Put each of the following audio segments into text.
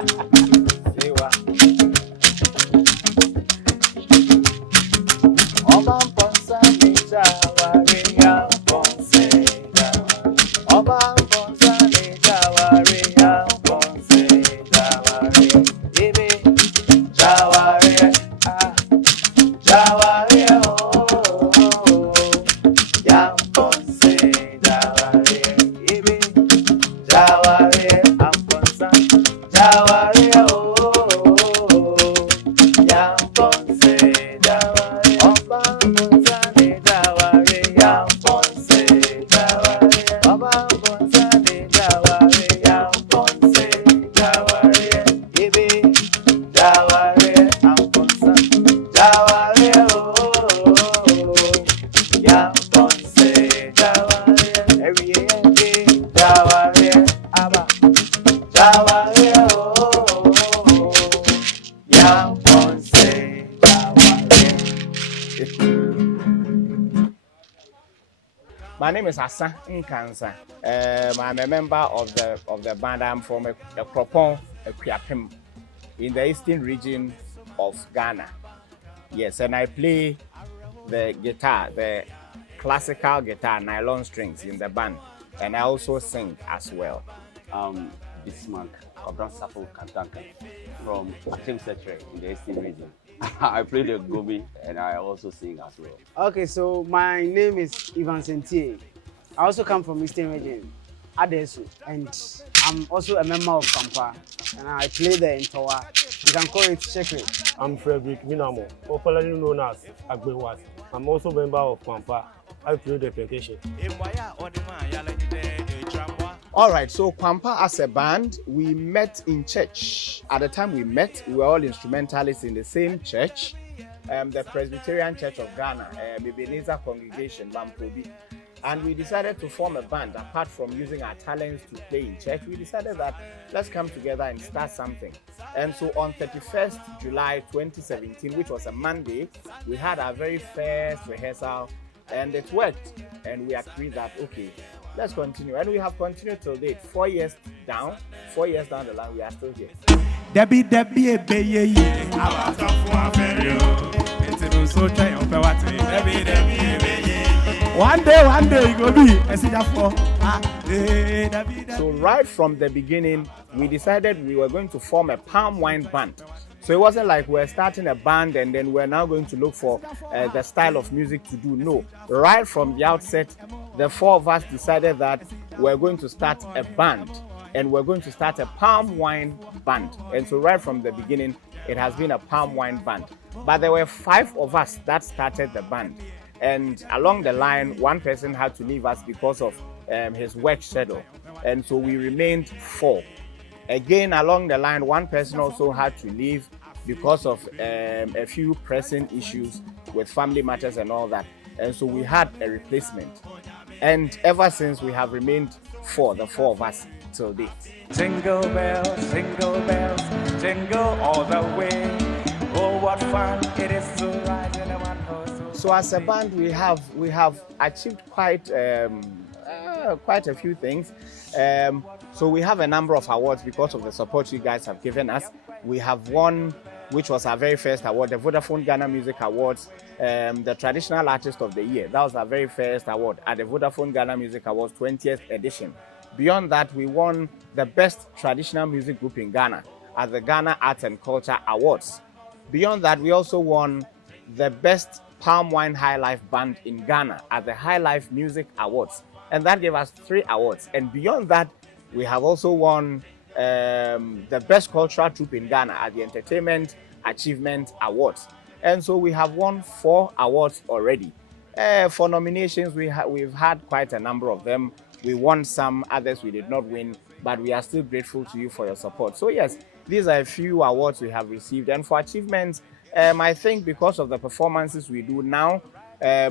Say what? Oba Ponsa Nija Waria Ponse Jawa. Oba Ponsa Nija Waria Ponse Jawa. Ibi Jawa ah Jawa oh Yam Ponse Jawa Ibi Jawa Am Ponsa Jawa oh Yam Ponse Jawa Oba Ponsa Nija Waria Ponse Jawa. Oba Ponsa Nija Waria Ponse Jawa. Ibi Jawa Am Ponsa Jawa oh Yam Ponse Jawa. Every day Jawa Aba Jawa oh Yam Ponse Jawa. My name is Asa Nkansa. I'm a member of the band. I'm from a Kropon, a Kwiapem, in the eastern region of Ghana. Yes, and I play the guitar, the classical guitar, nylon strings in the band, and I also sing as well. Bismarck, Obran Sapo Kantanka from Atem Secretary in the Eastern region. I play the gobi and I also sing as well. Okay, so my name is Ivan Sentier. I also come from Eastern region, Adesu, and I'm also a member of Kwan Pa, and I play the Intowa. You can call it Shekri. I'm Frederick Minamo, popularly known as Agbewat. I'm also a member of Kwan Pa. I play the percussion. All right, so Kwan Pa as a band, we met in church. At the time we met, we were all instrumentalists in the same church, the Presbyterian Church of Ghana, Ebenezer Congregation, Bampobi. And we decided to form a band. Apart from using our talents to play in church, we decided that let's come together and start something. And so on 31st July 2017, which was a Monday, we had our very first rehearsal and it worked. And we agreed that, okay, let's continue. And we have continued till date. 4 years down the line, we are still here. Debbie, one day you go be. So right from the beginning, we decided we were going to form a palm wine band. So it wasn't like we're starting a band and then we're now going to look for the style of music to do. No, right from the outset, the four of us decided that we're going to start a band and we're going to start a palm wine band. And so right from the beginning, it has been a palm wine band. But there were 5 of us that started the band. And along the line, one person had to leave us because of his work schedule. And so we remained 4. Again, along the line, one person also had to leave because of a few pressing issues with family matters and all that. And so we had a replacement. And ever since, we have remained 4, the 4 of us, till date. Jingle bells, jingle all the way. Oh, what fun it is to ride in a one-horse. So as a band, we have achieved quite a few things. So we have a number of awards because of the support you guys have given us. We have won, which was our very first award, the Vodafone Ghana Music Awards, the Traditional Artist of the Year. That was our very first award at the Vodafone Ghana Music Awards 20th edition. Beyond that, we won the Best Traditional Music Group in Ghana at the Ghana Arts and Culture Awards. Beyond that, we also won the Best Palm Wine High Life Band in Ghana at the High Life Music Awards. And that gave us 3 awards. And beyond that, we have also won the Best Cultural Troupe in Ghana at the Entertainment Achievement Awards. And so we have won 4 awards already. For nominations, we've had quite a number of them. We won some, others we did not win, but we are still grateful to you for your support. So yes, these are a few awards we have received. And for achievements, I think because of the performances we do now,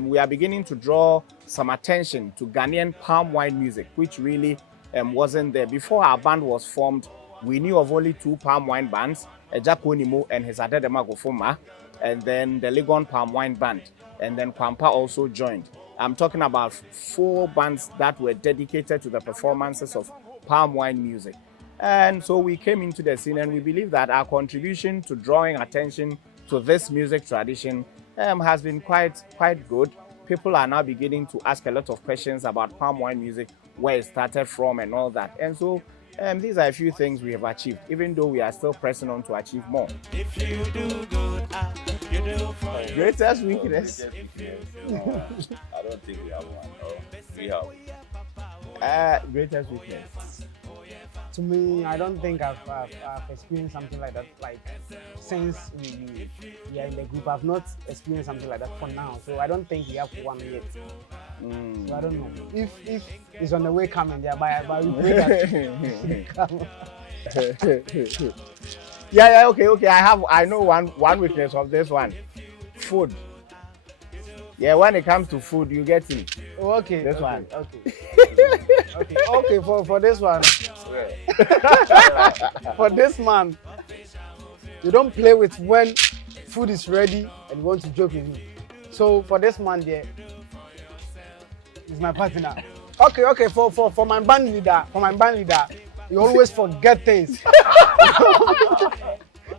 we are beginning to draw some attention to Ghanaian palm wine music, which really wasn't there. Before our band was formed, we knew of only 2 palm wine bands, Ejakonimo and his Adedema Gofoma, and then the Legon Palm Wine Band. And then Kwan Pa also joined. I'm talking about 4 bands that were dedicated to the performances of palm wine music. And so we came into the scene, and we believe that our contribution to drawing attention to this music tradition has been quite good. People are now beginning to ask a lot of questions about palm wine music, where it started from and all that. And so these are a few things we have achieved, even though we are still pressing on to achieve more. If you do good, you do for you. Greatest weakness. I don't think we have one. Oh, we have. Greatest weakness. To me, I don't think I've experienced something like that. Like since we are in the group, I've not experienced something like that for now. So I don't think we have one yet. So I don't know if it's on the way coming there. But we pray that Yeah, okay. I know one weakness of this one. Food. Yeah, when it comes to food, you get it. Oh, okay. This one. Okay. Okay. For this one. For this man, you don't play with when food is ready and you want to joke with me. So for this man there, he's my partner. Okay. For my band leader, you always forget things.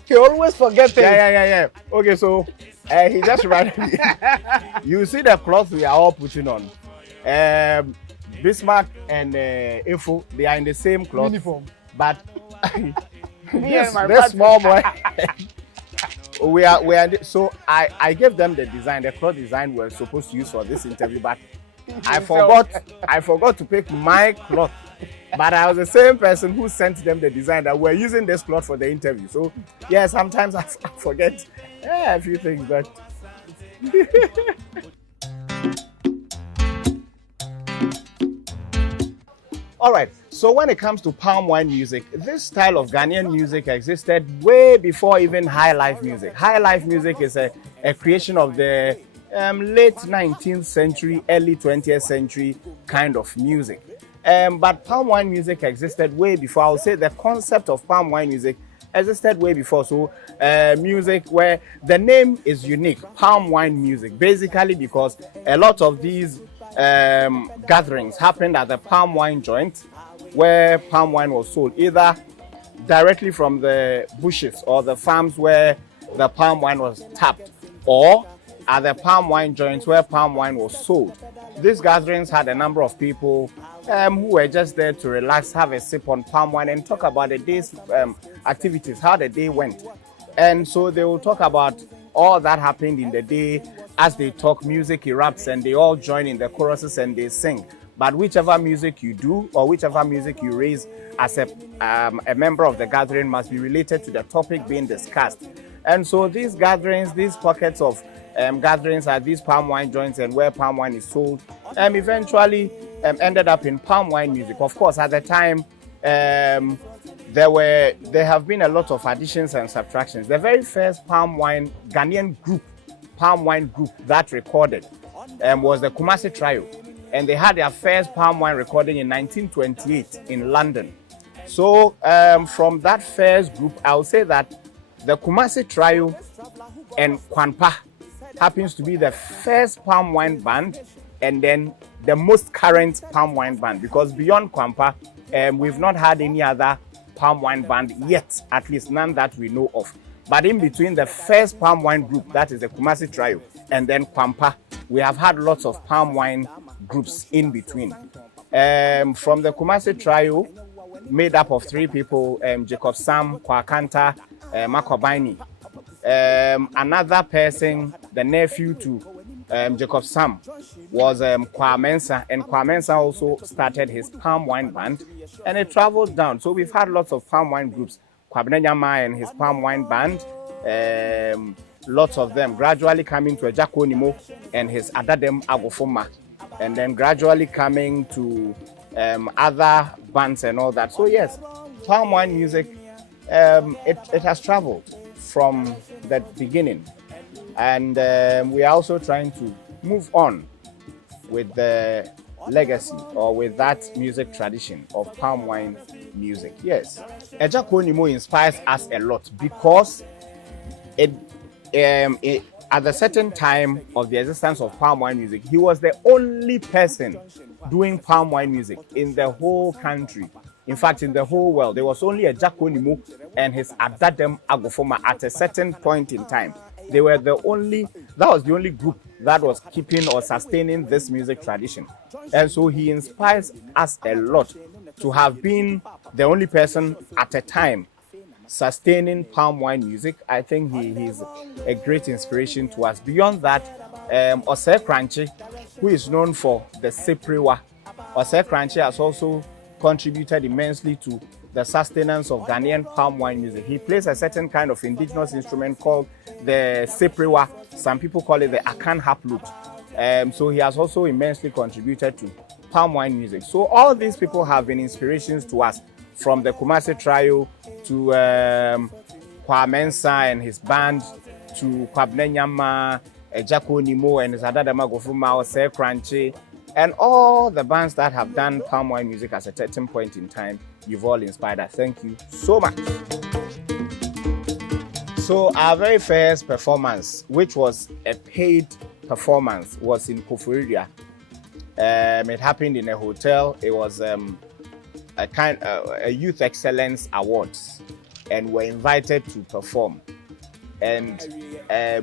You always forget things. Yeah. Okay, so he just reminded me. You see the cloth we are all putting on. Bismarck and Ifo, they are in the same cloth. Uniform. But this partner. small boy, we are. So I gave them the design, the cloth design we're supposed to use for this interview, but I forgot to pick my cloth. But I was the same person who sent them the design that we're using this cloth for the interview. So yeah, sometimes I forget a few things, but. All right, so when it comes to palm wine music, this style of Ghanaian music existed way before even high life music. High life music is a creation of the late 19th century, early 20th century kind of music. But palm wine music existed way before. I would say the concept of palm wine music existed way before. So music where the name is unique, palm wine music, basically because a lot of these gatherings happened at the palm wine joint where palm wine was sold, either directly from the bushes or the farms where the palm wine was tapped, or at the palm wine joints where palm wine was sold. These gatherings had a number of people who were just there to relax, have a sip on palm wine, and talk about the day's activities, how the day went. And so they will talk about all that happened in the day. As they talk, music erupts and they all join in the choruses and they sing. But whichever music you do or whichever music you raise as a member of the gathering must be related to the topic being discussed. And so these gatherings, these pockets of gatherings at these palm wine joints and where palm wine is sold, eventually ended up in palm wine music. Of course, at the time, there have been a lot of additions and subtractions. The very first palm wine Ghanaian group, palm wine group that recorded was the Kumasi Trio, and they had their first palm wine recording in 1928 in London. So from that first group, I would say that the Kumasi Trio and Kwan Pa happens to be the first palm wine band and then the most current palm wine band, because beyond Kwan Pa, we've not had any other palm wine band yet, at least none that we know of. But in between the first palm wine group, that is the Kumasi Trio, and then Kwan Pa, we have had lots of palm wine groups in between. From the Kumasi Trio, made up of three people, Jacob Sam, Kwakanta, Makobaini. Another person, the nephew to Jacob Sam, was Kwa Mensah, and Kwa Mensah also started his palm wine band, and it traveled down. So we've had lots of palm wine groups. Kwabena Nyama and his palm wine band, lots of them gradually coming to Ejako Nimo and his Adadem Agofoma, and then gradually coming to other bands and all that. So yes, palm wine music, it has traveled from the beginning, and we are also trying to move on with the legacy or with that music tradition of palm wine music. Yes, Ejako Nimo inspires us a lot because it at a certain time of the existence of palm wine music, he was the only person doing palm wine music in the whole country, In fact, in the whole world, there was only a Jakonimo and his Adadem Agofoma at a certain point in time. They were that was the only group that was keeping or sustaining this music tradition. And so he inspires us a lot to have been the only person at a time sustaining palm wine music. I think he's a great inspiration to us. Beyond that, Ose Kranchi, who is known for the Seprewa. Ose Kranchi has also contributed immensely to the sustenance of Ghanaian palm wine music. He plays a certain kind of indigenous instrument called the Seprewa. Some people call it the Akan harp lute. So he has also immensely contributed to palm wine music. So all these people have been inspirations to us, from the Kumasi Trio to Kwa Mensa and his band, to Kwabne Nyama, Ejako Nimo and his Adadama Gofuma, Ose Kranchi, and all the bands that have done palm wine music at a certain point in time. You've all inspired us. Thank you so much. So our very first performance, which was a paid performance, was in Koforidua. It happened in a hotel. It was a Youth Excellence Awards, and were invited to perform. And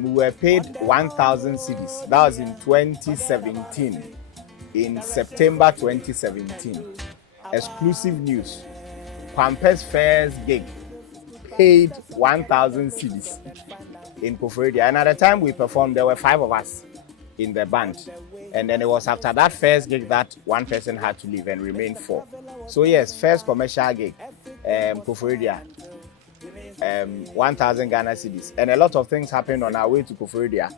we were paid 1,000 cedis. That was in 2017, in September 2017. Exclusive news. Kwan Pa's first gig paid 1,000 cedis in Koforidua. And at the time we performed, there were 5 of us in the band. And then it was after that first gig that one person had to leave and remained 4. So yes, first commercial gig, Koforidua, 1,000 Ghana cedis. And a lot of things happened on our way to Koforidua.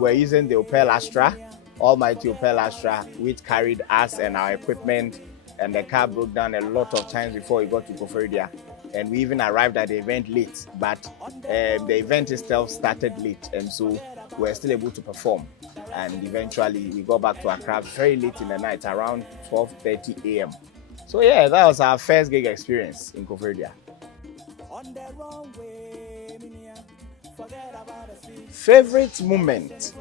We're using the Opel Astra, almighty Opel Astra, which carried us and our equipment, and the car broke down a lot of times before we got to Koforidua. And we even arrived at the event late, but the event itself started late, and so we were still able to perform. And eventually we got back to Accra very late in the night, around 12:30 a.m. So yeah, that was our first gig experience in Koforidua. Favorite moment?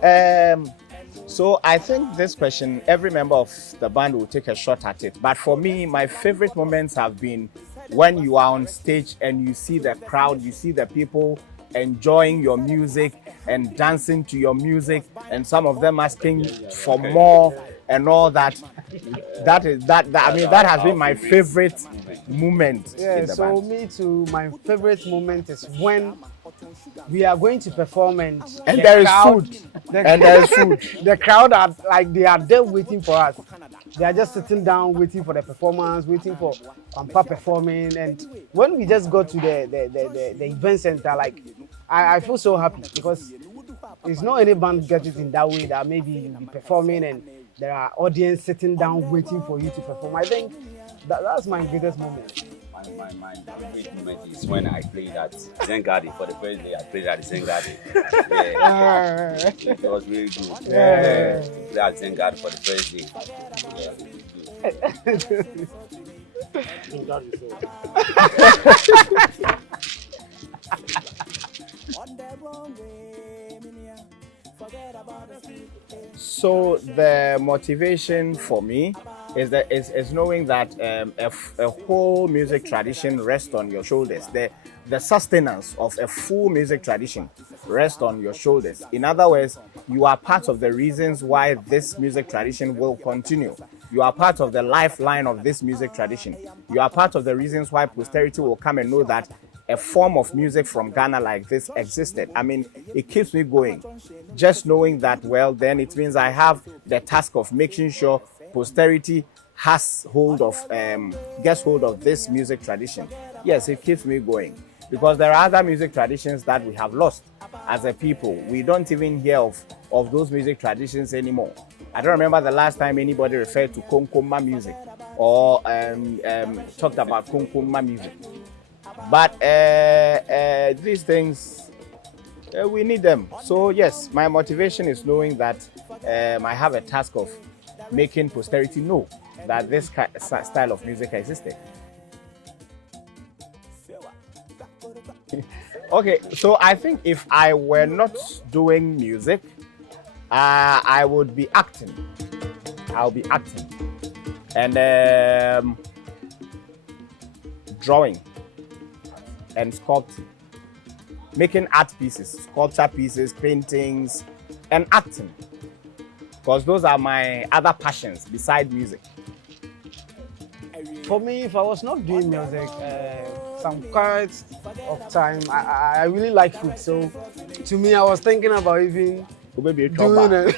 So I think this question, every member of the band will take a shot at it. But for me, my favorite moments have been when you are on stage and you see the crowd, you see the people enjoying your music and dancing to your music, and some of them asking for more and all that. That has been my favorite moment. Yeah, in the so band. me too, my favorite moment is when we are going to perform and There is food. The crowd are like, they are there waiting for us. They are just sitting down waiting for the performance, waiting for Kwan Pa performing. And when we just go to the event center, like I feel so happy, because it's not any band gets it in that way, that maybe you'll be performing and there are audience sitting down waiting for you to perform. I think that's my greatest moment. My favorite moment is when I played at Zen Garden for the first day. I played at Zen Garden. Yeah. It was really good. Yeah. To play at Zen Garden for the first day. Yeah, it was good. So the motivation for me is knowing that a whole music tradition rests on your shoulders. The sustenance of a full music tradition rests on your shoulders. In other words, you are part of the reasons why this music tradition will continue. You are part of the lifeline of this music tradition. You are part of the reasons why posterity will come and know that a form of music from Ghana like this existed. I mean, it keeps me going. Just knowing that, well, then it means I have the task of making sure posterity gets hold of this music tradition. Yes, it keeps me going, because there are other music traditions that we have lost as a people. We don't even hear of those music traditions anymore. I don't remember the last time anybody referred to Konkoma music or talked about Konkoma music. But these things, we need them. So yes, my motivation is knowing that I have a task of making posterity know that this style of music existed. Okay, so I think if I were not doing music, I would be acting. I'll be acting. And drawing and sculpting, making art pieces, sculpture pieces, paintings, and acting. Because those are my other passions beside music. For me, if I was not doing music, some quite of time, I really like food. So to me, I was thinking about even doing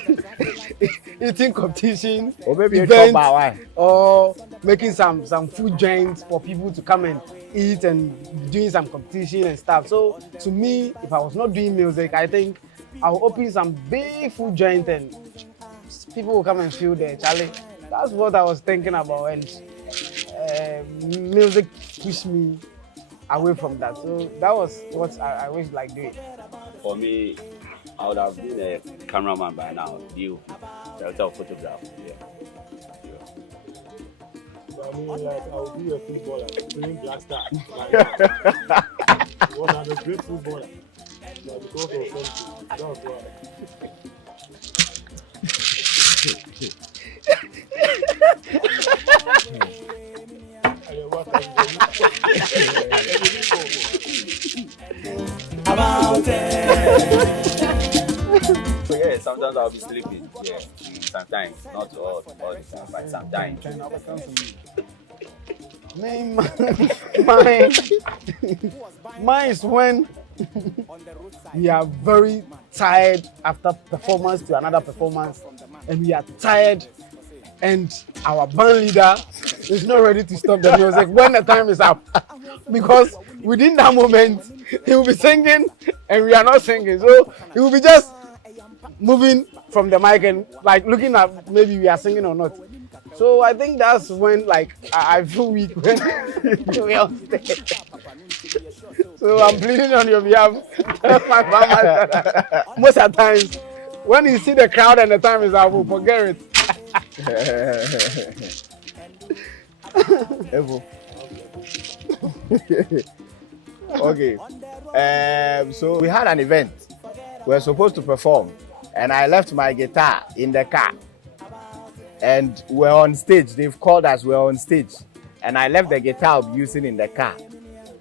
eating competition, events, or making some food joints for people to come and eat and doing some competition and stuff. So to me, if I was not doing music, I think I will open some big food joint and people will come and feel there, Charlie. That's what I was thinking about, and music pushed me away from that. So that was what I wish like doing. For me, I would have been a cameraman by now, director of photograph. Yeah. I mean, like, I would be a footballer, playing Black Star. Like, was a great footballer. Like, because of something. That's why. So yeah, sometimes I'll be sleeping. Yeah, sometimes, not all the time, but sometimes. Mine is when we are very tired after performance to another performance, and we are tired, and our band leader is not ready to stop the music when the time is up, because within that moment he will be singing and we are not singing, so he will be just moving from the mic and like looking at maybe we are singing or not. So I think that's when like I feel weak when we are on stage. So I'm pleading on your behalf. My mama, most of the times when you see the crowd and the time is up, forget it. Okay. So we had an event. We were supposed to perform, and I left my guitar in the car. And we're on stage. They've called us. We're on stage, and I left the guitar I'm using in the car.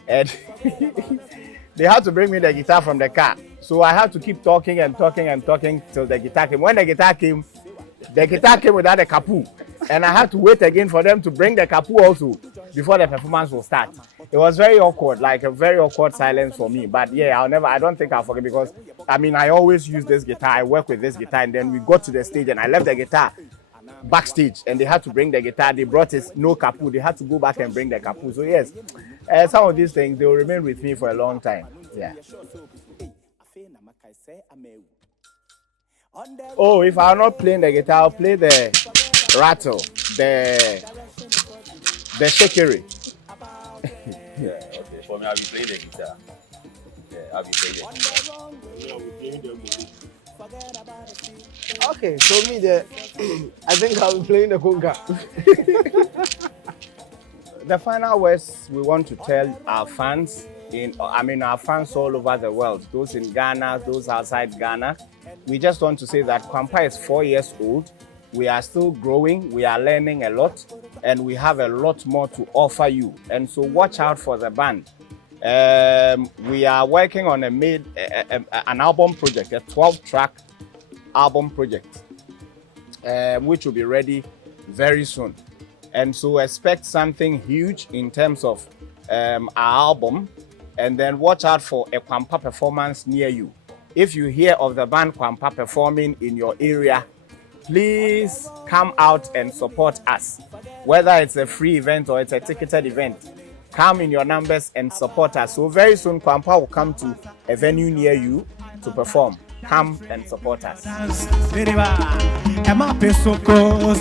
And they had to bring me the guitar from the car. So I had to keep talking and talking and talking till the guitar came. When the guitar came without a kapoo. And I had to wait again for them to bring the kapoo also before the performance will start. It was very awkward, like a very awkward silence for me. But yeah, I don't think I'll forget, because I mean, I always use this guitar. I work with this guitar, and then we got to the stage and I left the guitar backstage and they had to bring the guitar. They brought it, no kapoo. They had to go back and bring the kapoo. So yes, some of these things, they will remain with me for a long time. Yeah. Oh, if I'm not playing the guitar, I'll play the rattle, the shakery. Yeah, okay. For me, I'll be playing the guitar. Yeah, I'll be playing the guitar. Okay, so me I think I'll be playing the conga. The final words we want to tell our fans, our fans all over the world, those in Ghana, those outside Ghana, we just want to say that Kwan Pa is 4 years old. We are still growing, we are learning a lot, and we have a lot more to offer you. And so watch out for the band. We are working on an album project, a 12-track album project, which will be ready very soon. And so expect something huge in terms of our album, and then watch out for a Kwan Pa performance near you. If you hear of the band Kwan Pa performing in your area, please come out and support us. Whether it's a free event or it's a ticketed event, come in your numbers and support us. So very soon Kwan Pa will come to a venue near you to perform. Come and support us. Emma Pesoko,